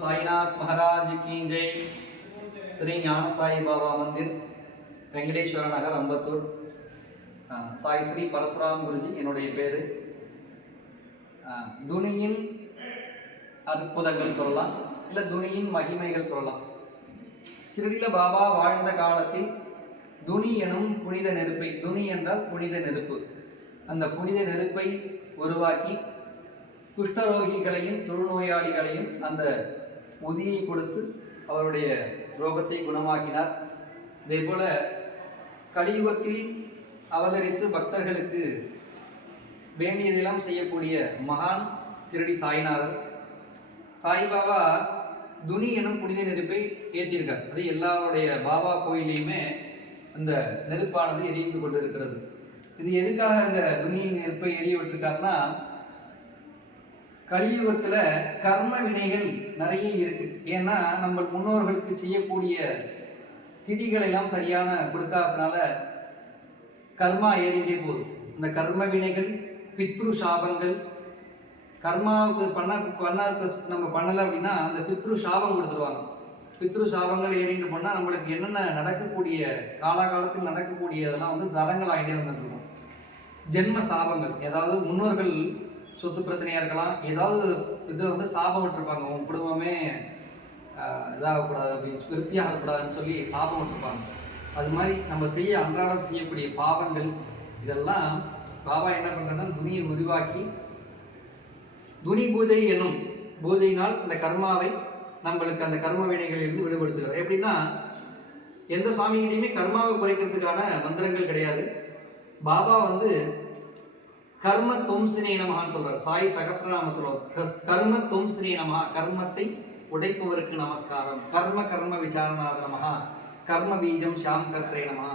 साईनाथ महाराज की जय। श्री ज्ञान साई बाबा मंदिर, वेंकटेश्वर नगर, अंबत्तूर। साई श्री परशुराम गुरुजी என்னுடைய பேரு. துணியின் அற்புதங்கள் சொல்லலாம், இல்லை துணியின் மகிமைகள் சொல்லலாம். ஷிரடியில் பாபா வாழ்ந்த காலத்தில் துணி எனும் புனித நெருப்பை, துணி என்றால் புனித நெருப்பு, அந்த புனித நெருப்பை உருவாக்கி குஷ்டரோகிகளையும் தொழுநோயாளிகளையும் அந்த உதியை கொடுத்து அவருடைய ரோகத்தை குணமாக்கினார். இதே போல கலியுகத்தில் அவதரித்து பக்தர்களுக்கு வேண்டியதெல்லாம் செய்யக்கூடிய மகான் ஷிரடி சாய்நாதர். சாய்பாபா துணி எனும் புனித நெருப்பை ஏற்றியிருக்கார். அது எல்லாருடைய பாபா கோயிலையுமே அந்த நெருப்பானது எரிந்து கொண்டு இருக்கிறது. இது எதுக்காக இந்த துணி நெருப்பை எரிய விட்டுருக்காருன்னா, கலியுகத்துல கர்ம வினைகள் நிறைய இருக்கு. ஏன்னா நம்ம முன்னோர்களுக்கு செய்யக்கூடிய திதிகள் எல்லாம் சரியான கொடுக்காததுனால கர்மா ஏறிட்டே போகுது. இந்த கர்ம வினைகள், பித்ரு சாபங்கள், கர்மாவுக்கு நம்ம பண்ணலை அப்படின்னா அந்த பித்ரு சாபம் கொடுத்துருவாங்க. பித்ரு சாபங்கள் ஏறிட்டு போனால் நம்மளுக்கு என்னென்ன நடக்கக்கூடிய காலகாலத்தில் நடக்கக்கூடியதெல்லாம் வந்து தடங்கள் ஆகிட்டே வந்துட்டு இருக்கும். ஜென்ம சாபங்கள், ஏதாவது முன்னோர்கள் சொத்து பிரச்சனையாக இருக்கலாம், ஏதாவது இது வந்து சாபம் விட்டுருப்பாங்க, உன் குடும்பமே இதாகக்கூடாது அப்படின்னு, விருத்தியாகக்கூடாதுன்னு சொல்லி சாபம் விட்டுருப்பாங்க. அது மாதிரி நம்ம அன்றாடம் செய்யக்கூடிய பாவங்கள் இதெல்லாம் பாபா என்ன பண்ணுறேன்னா துணியை உருவாக்கி துணி பூஜை என்னும் பூஜையினால் அந்த கர்மாவை நம்மளுக்கு அந்த கர்ம வினைகளிலிருந்து விடுபடுத்துகிறார். எப்படின்னா எந்த சுவாமிகிட்டையுமே கர்மாவை குறைக்கிறதுக்கான மந்திரங்கள் கிடையாது. பாபா வந்து கர்ம தொம்சினே நமகான்னு சொல்றார். சாய் சகஸ்ரநாமத்தில் கர்ம தொம்சினே நமகா, கர்மத்தை உடைப்பவருக்கு நமஸ்காரம். கர்ம விசாரணாத நமகா, கர்ம பீஜம் ஷாம் கர்த்தே நமகா,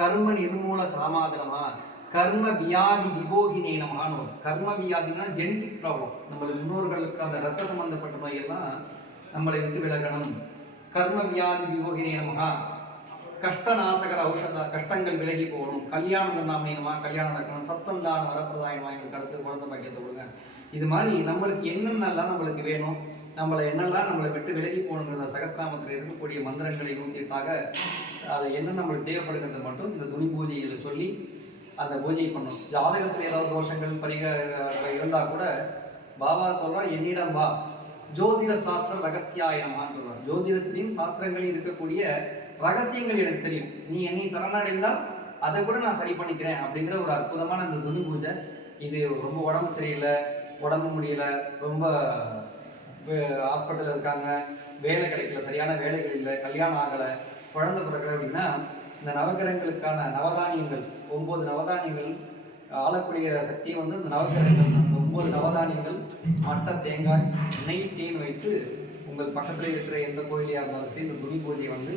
கர்ம நிர்மூல சாமாத நமகா, கர்ம வியாதி விபோகினே நமகான்னு. கர்ம வியாதினா ஜெனட்டிக் ப்ராப்ளம், நம்மளுக்கு முன்னோர்களுக்கு அந்த ரத்த சம்பந்தப்பட்ட நோயெல்லாம் நம்மளை விட்டு விலகணும். கர்ம வியாதி விபோகினே நமகா, கஷ்டநாசகர ஔஷத, கஷ்டங்கள் விலகி போகணும். கல்யாணம் நாமமா, கல்யாணம் நடக்கணும். சத்தந்தான வரப்பிரதாயமா, எங்களுக்கு அடுத்து குழந்தை பாக்கியத்தை கொடுங்க. இது மாதிரி நம்மளுக்கு என்னென்னலாம் நம்மளுக்கு வேணும், நம்மளை என்னெல்லாம் நம்மளை விட்டு விலகி போகணுங்கிற சகஸ்திராமத்தில் இருக்கக்கூடிய மந்திரங்களை 108ஆக அதை என்ன நம்மளுக்கு தேவைப்படுகிறது மட்டும் இந்த துணி பூஜைகளை சொல்லி அந்த பூஜை பண்ணணும். ஜாதகத்தில் ஏதாவது தோஷங்கள் பரிகாரம் இருந்தால் கூட பாபா சொல்கிறார், என்னிடம் வா, ஜோதிட சாஸ்திர ரகசியாயனமான்னு சொல்கிறார். ஜோதிடத்திலையும் சாஸ்திரங்களில் இருக்கக்கூடிய ரகசியங்கள் எனக்கு தெரியும், நீ என்னை சரணடைந்தால் அதை கூட நான் சரி பண்ணிக்கிறேன் அப்படிங்கிற ஒரு அற்புதமான இந்த துணி பூஜை. இது ரொம்ப உடம்பு சரியில்லை, உடம்பு முடியல, ரொம்ப ஹாஸ்பிட்டலில் இருக்காங்க, வேலை கிடைக்கல, சரியான வேலைகள் இல்லை, கல்யாணம் ஆகலை, குழந்தை பிறக்கலை அப்படின்னா இந்த நவகிரகங்களுக்கான நவதானியங்கள், 9 நவதானியங்கள் ஆளக்கூடிய சக்தியை வந்து இந்த நவகிரகங்கள் தான். 9 நவதானியங்கள், மட்டை, தேங்காய், நெய், தேன் வைத்து உங்கள் பக்கத்தில் இருக்கிற எந்த கோயிலையாக இருந்தாலும் சரி இந்த துணி பூஜையை வந்து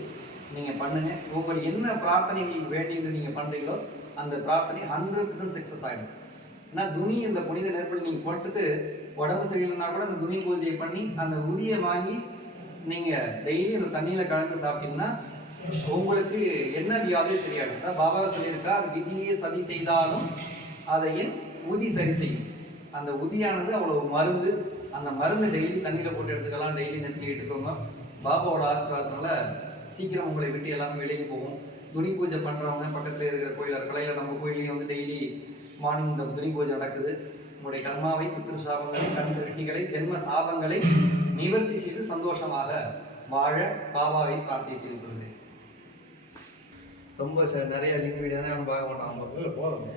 நீங்கள் பண்ணுங்கள். உங்களுக்கு என்ன பிரார்த்தனைகள் வேண்டியது நீங்கள் பண்ணுறீங்களோ அந்த பிரார்த்தனை 100% சக்ஸஸ் ஆகிடும். ஏன்னா துணி இந்த புனித நெருப்பில் நீங்கள் போட்டுட்டு உடம்பு சரியில்லைன்னா கூட அந்த துணி பூஜையை பண்ணி அந்த உதியை வாங்கி நீங்கள் டெய்லி அந்த தண்ணியில் கலந்து சாப்பிட்டீங்கன்னா உங்களுக்கு என்ன வியாதியும் சரியாகும். அதான் பாபா சொல்லியிருக்கா, அது விதியே சதி செய்தாலும் அதை என் உதி சரி செய்யும். அந்த உதியானது அவ்வளோ மருந்து, அந்த மருந்து டெய்லி தண்ணியில் போட்டு எடுத்துக்கலாம், டெய்லி நெத்திலி எடுத்துக்கோங்க. பாபாவோட ஆசீர்வாதத்தினால சீக்கிரம் உங்களை விட்டு எல்லாமே விலகி போகும். துணி பூஜை பண்ணுறவங்க பக்கத்தில் இருக்கிற கோயிலாக இருக்கலாம், இல்லை நம்ம கோயிலையும் வந்து டெய்லி மார்னிங் இந்த துணி பூஜை நடக்குது. உங்களுடைய கர்மாவை, பித்ரு சாபங்களை, கண் திருஷ்டிகளை, ஜென்ம சாபங்களை நிவர்த்தி செய்து சந்தோஷமாக வாழ பாபாவை பிரார்த்தனை செய்து கொள்கிறேன். ரொம்ப நிறைய லிங்க் வீடியோ தான் பார்க்க மாட்டாங்க.